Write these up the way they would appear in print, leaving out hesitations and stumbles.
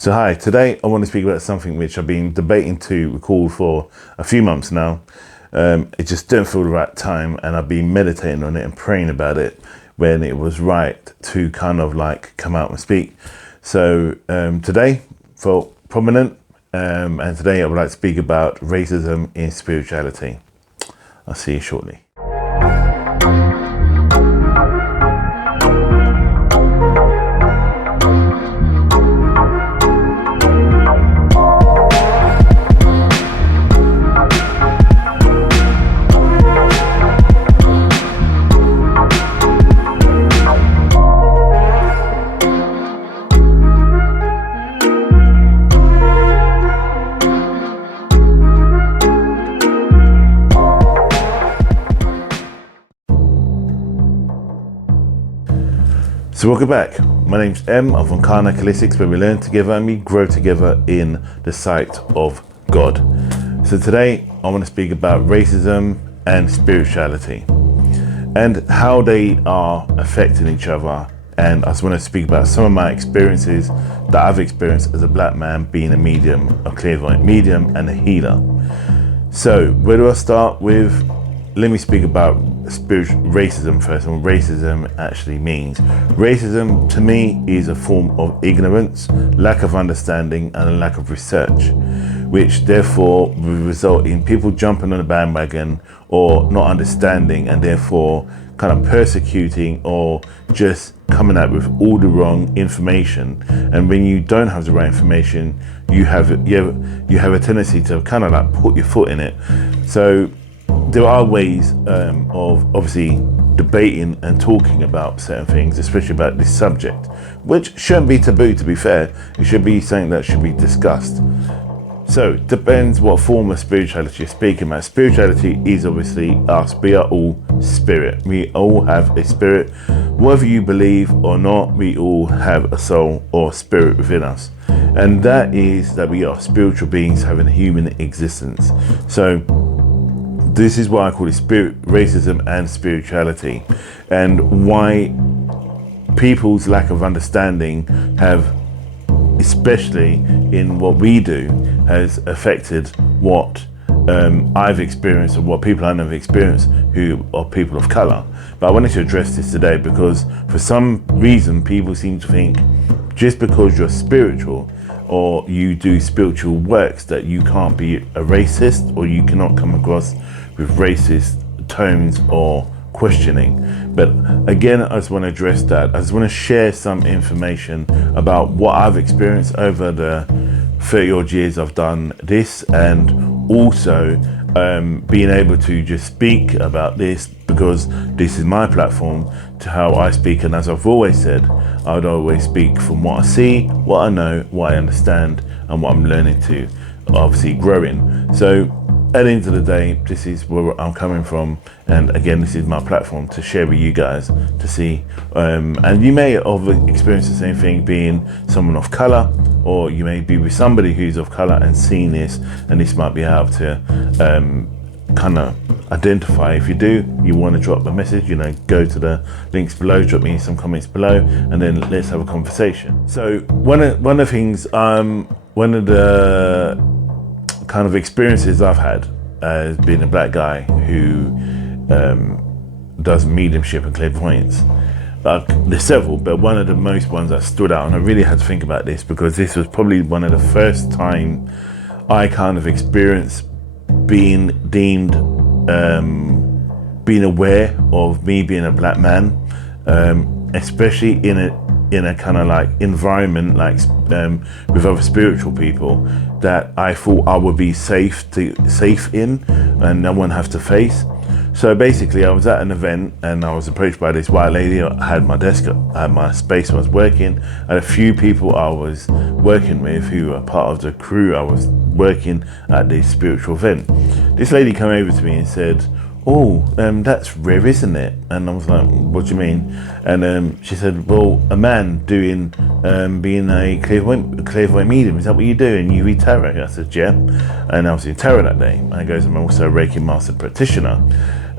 So hi, today I want to speak about something which I've been debating to record for a few months now. It just didn't feel the right time, and I've been meditating on it and praying about it when it was right to kind of like come out and speak. So today felt prominent, and today I would like to speak about racism in spirituality. I'll see you shortly. So welcome back. My name's M. I'm from Karna Holistics, where we learn together and we grow together in the sight of God. So today I want to speak about racism and spirituality and how they are affecting each other. And I just want to speak about some of my experiences that I've experienced as a black man being a medium, a clairvoyant medium and a healer. So where do I start with? Let me speak about racism first, and what racism actually means. Racism to me is a form of ignorance, lack of understanding and a lack of research, which therefore will result in people jumping on a bandwagon or not understanding, and therefore kind of persecuting or just coming out with all the wrong information. And when you don't have the right information, you have a tendency to kind of like put your foot in it. So there are ways of obviously debating and talking about certain things, especially about this subject, which shouldn't be taboo, to be fair. It should be something that should be discussed. So it depends what form of spirituality you're speaking about. Spirituality is obviously us. We are all spirit. We all have a spirit. Whether you believe or not, we all have a soul or spirit within us. And that is that we are spiritual beings having a human existence. So this is why I call it racism and spirituality, and why people's lack of understanding have, especially in what we do, has affected what I've experienced and what people I know have experienced who are people of color. But I wanted to address this today because for some reason people seem to think just because you're spiritual or you do spiritual works that you can't be a racist, or you cannot come across with racist tones or questioning. But again, I just want to address that. I just want to share some information about what I've experienced over the 30 odd years I've done this, and also being able to just speak about this because this is my platform to how I speak. And as I've always said, I would always speak from what I see, what I know, what I understand, and what I'm learning to obviously grow in. So at the end of the day, this is where I'm coming from, and again, this is my platform to share with you guys to see. And you may have experienced the same thing being someone of color, or you may be with somebody who's of color and seeing this, and this might be able to kind of identify. If you do, you want to drop a message, go to the links below, drop me some comments below, and then let's have a conversation. So one of the things, one of the kind of experiences I've had as being a black guy who does mediumship and clairvoyance. There's several, but one of the most ones that stood out, and I really had to think about this because this was probably one of the first time I kind of experienced being deemed, being aware of me being a black man, especially in a kind of like environment like with other spiritual people that I thought I would be safe in and no one have to face. So basically I was at an event and I was approached by this white lady. I had my desk, I had my space I was working. I had a few people I was working with who were part of the crew I was working at this spiritual event. This lady came over to me and said, "Oh, that's rare, isn't it?" And I was like, "What do you mean?" And she said, "Well, a man doing being a clairvoyant medium, is that what you do? And you read tarot?" I said, "Yeah." And I was in tarot that day. And I goes, "I'm also a Reiki master practitioner."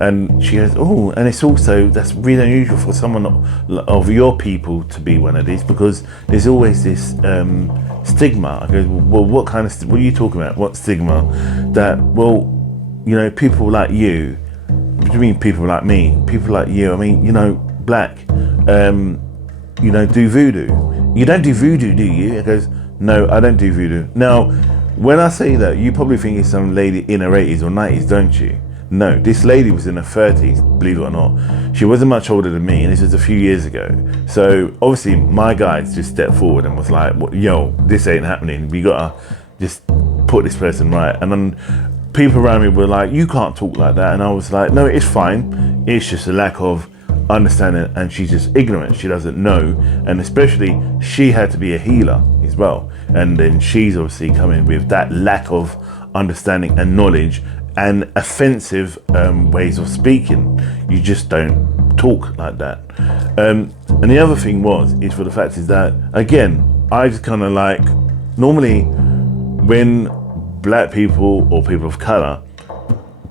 And she goes, "Oh, and it's also, that's really unusual for someone of your people to be one of these, because there's always this stigma. I go, well, what kind of, what are you talking about? What stigma? That, well, you know, people like you, what do you mean people like me? People like you, I mean, you know, black, you know, do voodoo. You don't do voodoo, do you? He goes, no, I don't do voodoo. Now, when I say that, you probably think it's some lady in her 80s or 90s, don't you? No, this lady was in her 30s, believe it or not. She wasn't much older than me, and this was a few years ago. So obviously my guys just stepped forward and was like, yo, this ain't happening. We gotta just put this person right. And then people around me were like, you can't talk like that. And I was like, no, it's fine. It's just a lack of understanding, and she's just ignorant. She doesn't know. And especially she had to be a healer as well. And then she's obviously coming with that lack of understanding and knowledge and offensive ways of speaking. You just don't talk like that. And the other thing is for the fact is that, again, I just kind of like, normally when black people or people of color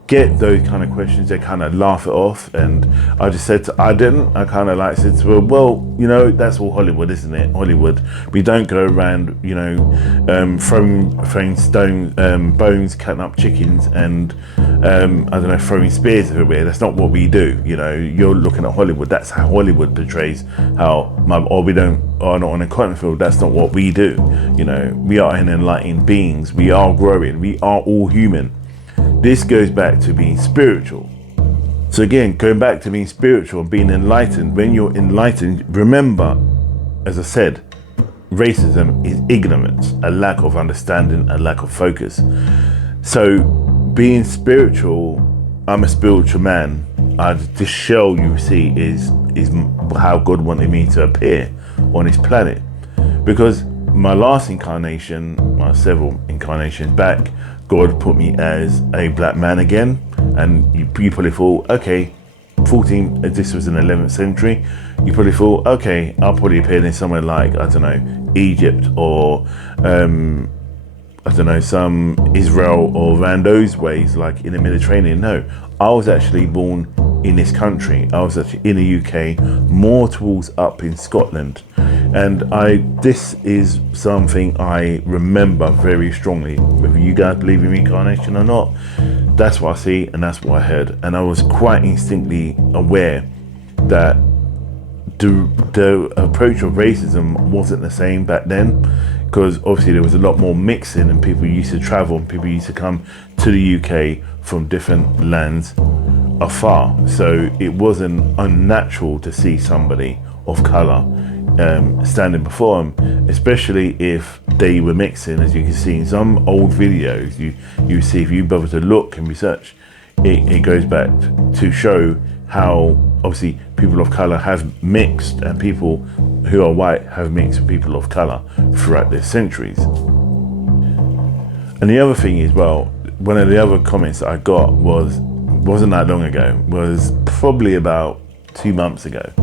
get those kind of questions, they kind of laugh it off. And I just said I kind of like said to her, well, you know, that's all Hollywood, isn't it? Hollywood. We don't go around, you know, throwing stone bones, cutting up chickens, and I don't know, throwing spears everywhere. That's not what we do. You know, you're looking at Hollywood. That's how Hollywood portrays or we don't, or not on a cotton field. That's not what we do. You know, we are enlightened beings. We are growing. We are all human. This goes back to being spiritual. So again, going back to being spiritual and being enlightened, when you're enlightened, remember, as I said, racism is ignorance, a lack of understanding, a lack of focus. So being spiritual, I'm a spiritual man. This shell you see is how God wanted me to appear on this planet. Because my last incarnation, several incarnations back, God put me as a black man again, and you probably thought, okay, this was in the 11th century, you probably thought, okay, I'll probably appear in somewhere like, I don't know, Egypt or, I don't know, some Israel or around those ways, like in the Mediterranean. No, I was actually born in this country. I was actually in the UK, more towards up in Scotland. And this is something I remember very strongly. Whether you guys believe in reincarnation or not, that's what I see and that's what I heard. And I was quite instinctively aware that the approach of racism wasn't the same back then, because obviously there was a lot more mixing and people used to travel and people used to come to the UK from different lands afar. So it wasn't unnatural to see somebody of colour standing before them, especially if they were mixing. As you can see in some old videos, you see, if you bother to look and research, it goes back to show how obviously people of colour have mixed, and people who are white have mixed with people of colour throughout the centuries. And the other thing is, well, one of the other comments that I got wasn't that long ago, was probably about 2 months ago.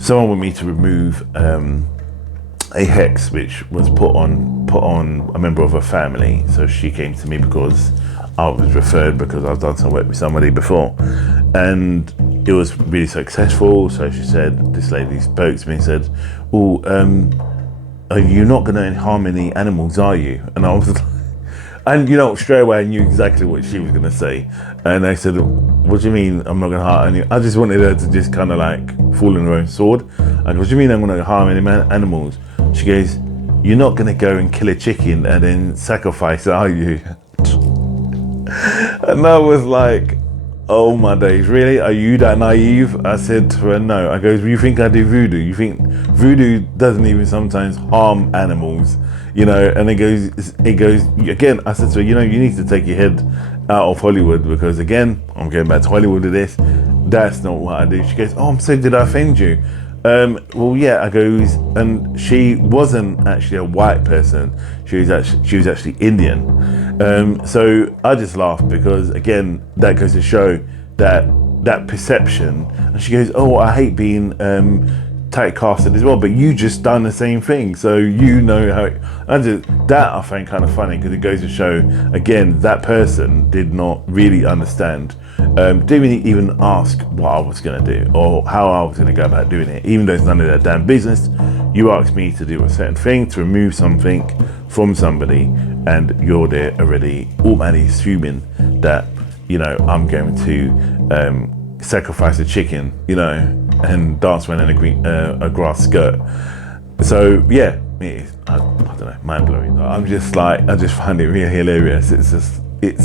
Someone wanted me to remove a hex which was put on a member of her family. So she came to me because I was referred, because I've done some work with somebody before, and it was really successful. So she said, this lady spoke to me and said, oh, are you not going to harm any animals, are you? And I was like, and you know, straight away I knew exactly what she was going to say. And I said, what do you mean I'm not going to harm any? I just wanted her to just kind of like fall in her own sword. And what do you mean I'm going to harm any animals? She goes, you're not going to go and kill a chicken and then sacrifice it, are you? And I was like, oh my days, really? Are you that naive? I said to her, no. I goes, you think I do voodoo? You think voodoo doesn't even sometimes harm animals? You know, and it goes again, I said to her, you know, you need to take your head out of Hollywood, because again, I'm going back to Hollywood with this. That's not what I do. She goes, oh, I'm sorry, did I offend you? Well, yeah, I goes, and she wasn't actually a white person. She was actually Indian. So I just laughed, because again, that goes to show that perception. And she goes, oh, I hate being typecasted as well, but you just done the same thing, so you know how that I find kind of funny, because it goes to show again that person did not really understand, didn't even ask what I was going to do or how I was going to go about doing it, even though it's none of their damn business. You asked me to do a certain thing, to remove something from somebody, and you're there already automatically assuming that, you know, I'm going to sacrifice a chicken, you know, and dance around in a grass skirt. So yeah, I don't know, mind blowing. I just find it really hilarious. It's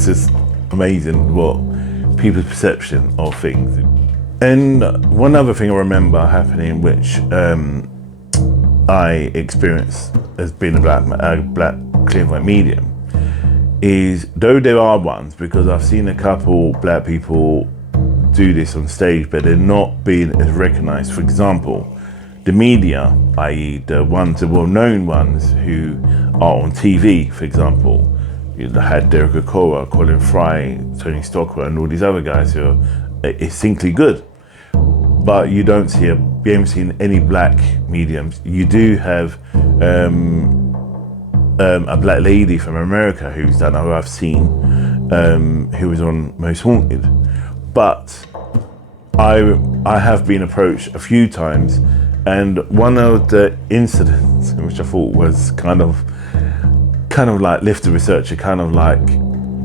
just amazing what people's perception of things. And one other thing I remember happening, which I experienced as being a black clairvoyant medium, is, though there are ones, because I've seen a couple black people do this on stage, but they're not being as recognized. For example, the media, i.e. the well-known ones who are on TV, for example, you had Derek Okora, Colin Fry, Tony Stockwell, and all these other guys who are simply good. But you haven't seen any black mediums. You do have a black lady from America who I've seen, who was on Most Haunted. But I have been approached a few times, and one of the incidents which I thought was kind of like lift the researcher, kind of like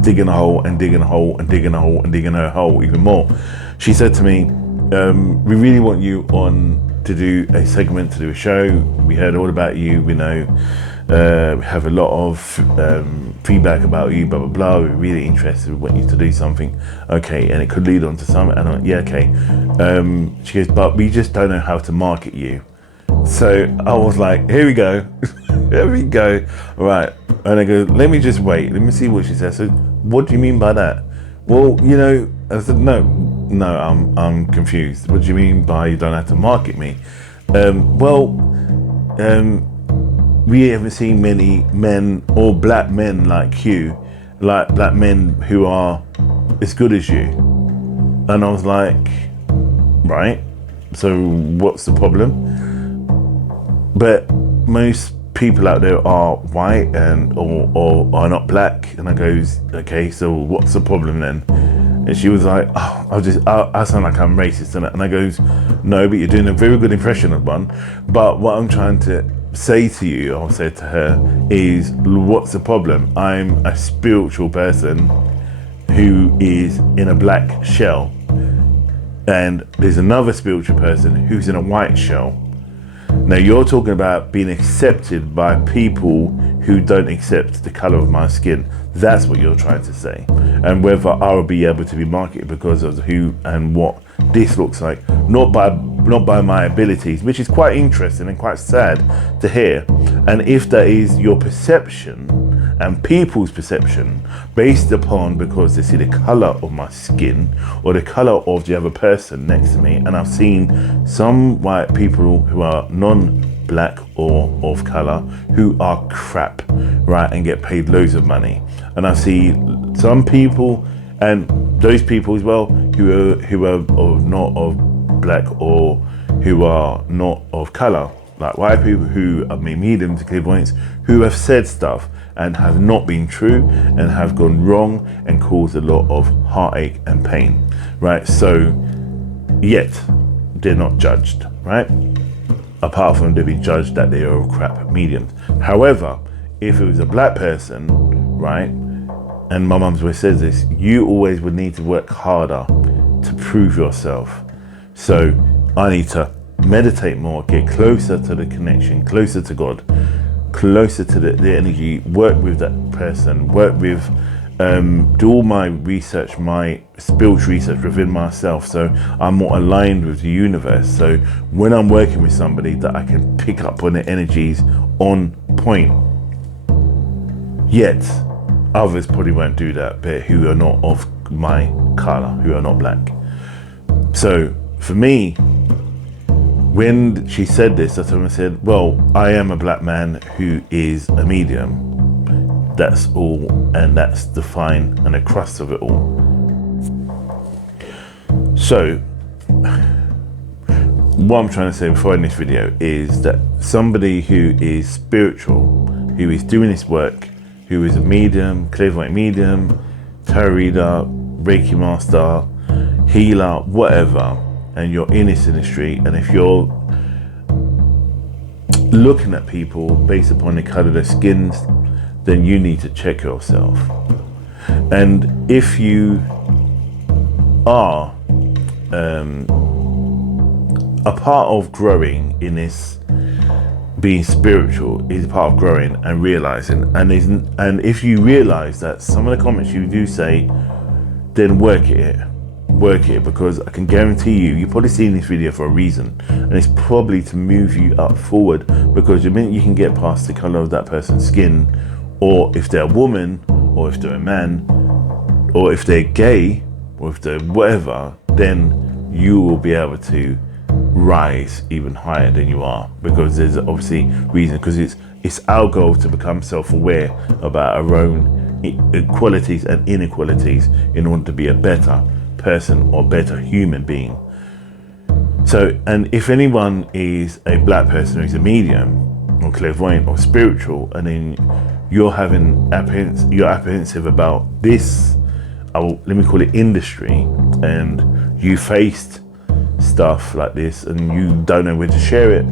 digging a hole and digging a hole and digging a hole and digging a hole even more. She said to me, we really want you on to do a segment, to do a show. We heard all about you, we know, we have a lot of feedback about you, blah blah blah. We're really interested, we want you to do something. Okay, and it could lead on to something. And I'm like, yeah, okay. She goes, but we just don't know how to market you. So I was like, here we go. Here we go. Right. And I go, let me just wait, let me see what she says. So what do you mean by that? Well, you know, I said, no, I'm confused. What do you mean by you don't have to market me? We haven't seen many men, or black men like you, like black men who are as good as you. And I was like, right, so what's the problem? But most people out there are white and or are not black. And I goes, okay, so what's the problem then? And she was like, oh, I sound like I'm racist, and I goes, no, but you're doing a very good impression of one. But what I'm trying to say to you, I'll say to her, is what's the problem? I'm a spiritual person who is in a black shell, and there's another spiritual person who's in a white shell. Now you're talking about being accepted by people who don't accept the color of my skin. That's what you're trying to say. And whether I'll be able to be marketed because of who and what this looks like, not by my abilities, which is quite interesting and quite sad to hear. And if that is your perception and people's perception based upon because they see the color of my skin or the color of the other person next to me, and I've seen some white people who are non-black or of color who are crap, right, and get paid loads of money. And I see some people, and those people as well, who are not of black or who are not of color, like white people who are mediums, clairvoyants, who have said stuff and have not been true and have gone wrong and caused a lot of heartache and pain, right? So yet they're not judged, right? Apart from they've been judged that they are crap mediums. However, if it was a black person, right, and my mum's always says this, you always would need to work harder to prove yourself. So I need to meditate more, get closer to the connection, closer to God, closer to the energy, work with that person, work with, do all my research, my spiritual research within myself, so I'm more aligned with the universe. So when I'm working with somebody, that I can pick up on the energies on point. Yet others probably won't do that, but who are not of my color, who are not black. So for me, when she said this, I said, well, I am a black man who is a medium. That's all, and that's the fine and the crust of it all. So what I'm trying to say before in this video is that somebody who is spiritual, who is doing this work, who is a medium, clairvoyant medium, tarot reader, Reiki master, healer, whatever, and you're in this industry, and if you're looking at people based upon the color of their skins, then you need to check yourself. And if you are a part of growing in this, being spiritual is part of growing and realizing, and if you realize that some of the comments you do say, then work it, because I can guarantee you've probably seen this video for a reason, and it's probably to move you up forward, because the minute you can get past the color of that person's skin, or if they're a woman, or if they're a man, or if they're gay, or if they're whatever, then you will be able to rise even higher than you are, because there's obviously reason, because it's our goal to become self-aware about our own equalities and inequalities in order to be a better person or better human being. So, and if anyone is a black person who's a medium or clairvoyant or spiritual, and then you're apprehensive about this, let me call it industry, and you faced stuff like this and you don't know where to share it,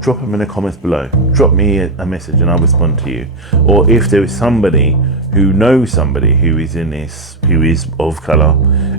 drop them in the comments below. Drop me a message and I'll respond to you. Or if there is somebody who knows somebody who is in this, who is of color,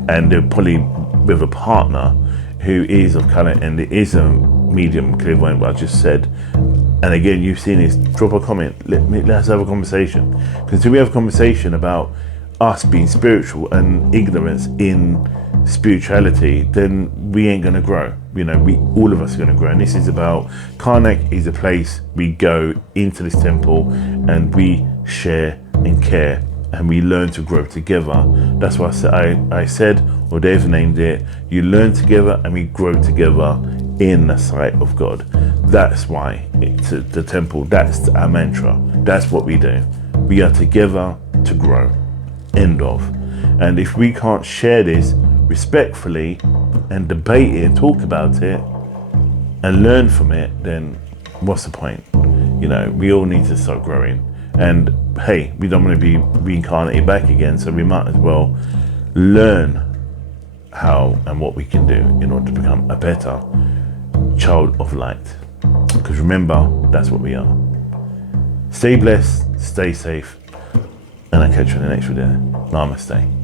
and they're probably with a partner who is of color and it is a medium clairvoyant, what I just said, and again you've seen this, drop a comment. Let's have a conversation, because until we have a conversation about us being spiritual and ignorance in spirituality, then we ain't gonna grow. You know, all of us are gonna grow. And this is about, Karnak is a place we go into this temple and we share and care and we learn to grow together. That's why I said, or Dave named it, you learn together and we grow together in the sight of God. That's why it's the temple, that's our mantra, that's what we do. We are together to grow, end of. And if we can't share this respectfully and debate it and talk about it and learn from it, then what's the point? You know, we all need to start growing. And hey, we don't want to be reincarnated back again, so we might as well learn how and what we can do in order to become a better child of light. Because remember, that's what we are. Stay blessed, stay safe, and I'll catch you in the next video. Namaste.